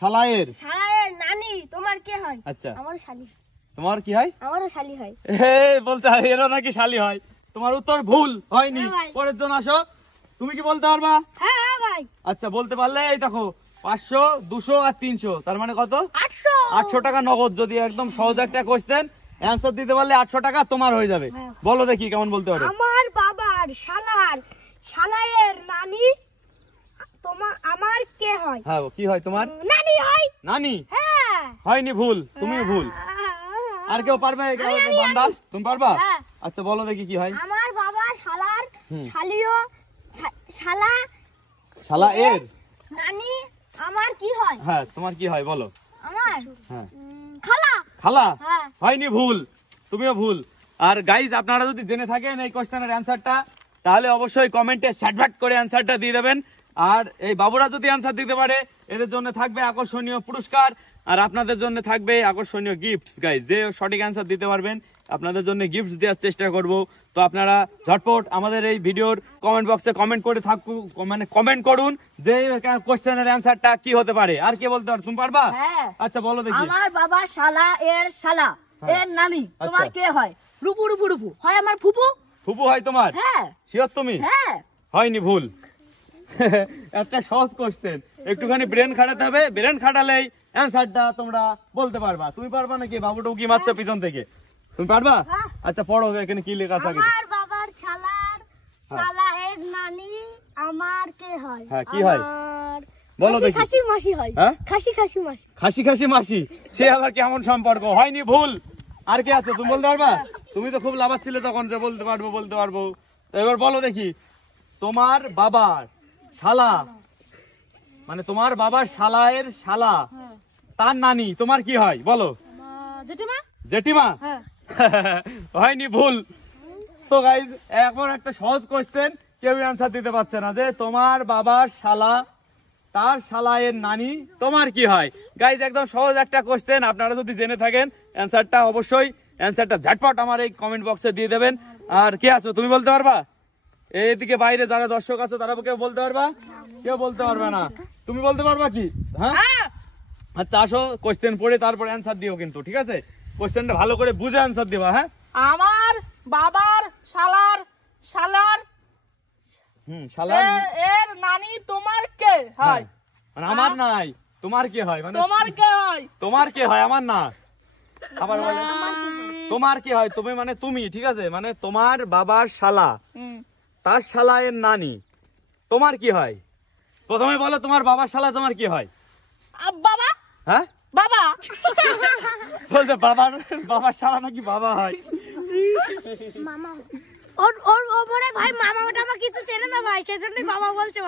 শালায়ের নানি তোমার কে হয়? আচ্ছা আমার শালি। তোমার কি হয়? আমারও শালি হয়। বলছে এরও নাকি শালি হয়। তোমার উত্তর ভুল হয়নি। পরের জন আসো, তুমি কি বলতে পারবা? হ্যাঁ ভাই। আচ্ছা বলতে পারলে এই দেখো 500, 200 আর 300, তার মানে কত? 800। 800 টাকা নগদ। যদি একদম সহজ একটা কোশ্চেন অ্যান্সার দিতে পারলে 800 টাকা তোমার হয়ে যাবে। বলো দেখি কেমন বলতে পারো। আমার বাবার শালায়ের নানি আমার কে হয়? হ্যাঁ কি হয় তোমার? নানি হয়। নানি? হ্যাঁ। হয়নি, ভুল, তুমিও ভুল। আর কেউ পারবে? বান্দা তুমি পারবা? আচ্ছা বলো দেখি কি হয়। আমার বাবার শালা এর নানি আমার কি হয়? হ্যাঁ তোমার কি হয় বলো। আমার হ্যাঁ খালা। হয়নি, ভুল, তুমিও ভুল। আর গাইজ আপনারা যদি জেনে থাকেন এই কোশ্চেনের অ্যান্সারটা, তাহলে অবশ্যই কমেন্টে ঝটঝট করে অ্যান্সারটা দিয়ে দেবেন। আর এই বাবুরা যদি অ্যান্সার দিতে পারে এদের জন্য থাকবে আকর্ষণীয় পুরস্কার, আর আপনাদের জন্য থাকবে আকর্ষণীয় গিফটস। গাইজ যে সঠিক অ্যান্সার দিতে পারবেন আপনাদের জন্য গিফটস দেওয়ার চেষ্টা করব। তো আপনারা ঝটপট আমাদের এই ভিডিওর কমেন্ট বক্সে কমেন্ট করে কমেন্ট করুন যে কোশ্চেনের অ্যান্সারটা কি হতে পারে। আর কে বলতে পারো? তুমি পারবা? আচ্ছা বলো দেখি। আমার বাবার শালা এর নানি তোমার কে হয়? রূপু হয় আমার ফুপু। ফুপু হয় তোমার? হ্যাঁ। শিওর তুমি? হ্যাঁ। হয়নি, ভুল। একটা সহজ কোশ্চেন, একটুখানি ব্রেন খাটাতে হবে, ব্রেন খাটালেই অ্যান্সারটা তোমরা বলতে পারবা। তুমি পারবা নাকি? বাবুটাও কি মারছো পিছন থেকে? তুমি পারবা? আচ্ছা পড়ো এখানে কি লেখা আছে। আমার বাবার শালা এর নানি আমার কে হয়? হ্যাঁ কি হয় বলো দেখি। খাসি মাসি হয়। হ্যাঁ খাসি মাসি। সে আবার কেমন সম্পর্ক? হয়নি, ভুল। আর কে আছে তুমি বলতে পারবা? তুমি তো খুব লাভাচ্ছিলে তখন যে বলতে পারবো। এবার বলো দেখি। তোমার বাবার শালা, মানে তোমার বাবার শালায়ের শালা, তার নানি তোমার কি হয় বলো। জেঠিমা। হয়নি, ভুল। সো গাইজ এখন একটা সহজ কোশ্চেন কেউ অ্যান্সার দিতে পারছে না, যে তোমার বাবার শালা তার শালায়ের নানি তোমার কি হয়। গাইজ একদম সহজ একটা কোশ্চেন, আপনারা যদি জেনে থাকেন অ্যান্সারটা অবশ্যই ঝটপট আমার এই কমেন্ট বক্সে দিয়ে দেবেন। আর কে আছো তুমি বলতে পারবা? এইদিকে বাইরে যারা দর্শক আছো তারা কেউ বলতে পারবা? কেউ বলতে পারবে না। তুমি বলতে পারবা কি? হ্যাঁ আচ্ছা আসো, কোশ্চেন পড়ে তারপর অ্যান্সার দিও কিন্তু, ঠিক আছে? কোশ্চেনটা ভালো করে বুঝে অ্যান্সার দিবা। হ্যাঁ। আমার বাবার শালার এর নানি তোমার কে হয়? মানে আমার নাই, তোমার কি হয়? মানে তোমার কি হয়, আমার না। আবার বলে তোমার কি হয়, তুমি মানে তুমি, ঠিক আছে? মানে তোমার বাবার শালা তার শালায়ের নানি তোমার কি হয়? প্রথমে বলো তোমার বাবার শালা তোমার কি হয়? বাবা। হ্যাঁ বাবা বলছে বাবার শালা নাকি বাবা হয়। মামা ভাই মামা কিছু চেনে না ভাই, সেজন্যই বাবা বলছে।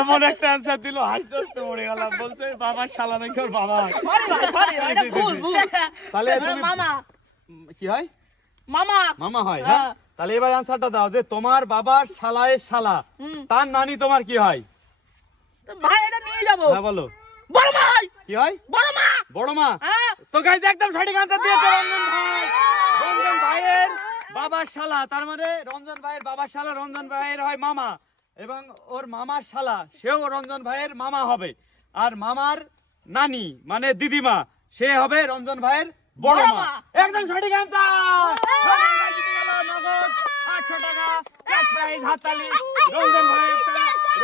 এমন একটা অ্যান্সার দিল, হাসতে হাসতে মরে গেলাম। বলছে বাবার শালা নাকি ওর বাবা হয়। তাহলে মামা কি হয়? মামা হয়। হ্যাঁ তাহলে এবার অ্যান্সারটা দাও, যে তোমার বাবার শালায়ের শালা তার নানি তোমার কি হয়? ভাই এটা নিয়ে যাবো। হ্যাঁ বলো। বড় ভাই। কি হয়? বড় মা। তো গাইস একদম সঠিক অ্যান্সার দিয়েছে রঞ্জন ভাই। রঞ্জন ভাইয়ের বাবার শালা, তার মানে রঞ্জন ভাইয়ের বাবার শালা রঞ্জন ভাইয়ের হয় মামা, এবং ওর মামার শালা সেও রঞ্জন ভাইয়ের মামা হবে। আর মামার নানি মানে দিদিমা সে হবে রঞ্জন ভাইয়ের বড় মা। একদম সঠিক অ্যান্সার। নগদ 800 টাকা ক্যাশ প্রাইজ, হাততালি। রঞ্জন ভাই একটা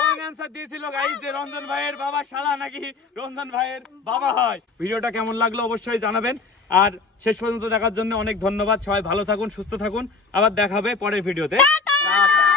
রং অ্যান্সার দিয়েছিল গাইস, যে রঞ্জন ভাইয়ের বাবা শালা নাকি রঞ্জন ভাইয়ের বাবা হয়। ভিডিওটা কেমন লাগলো অবশ্যই জানাবেন। আর শেষ পর্যন্ত দেখার জন্য অনেক ধন্যবাদ। সবাই ভালো থাকুন, সুস্থ থাকুন। আবার দেখা হবে পরের ভিডিওতে। টাটা।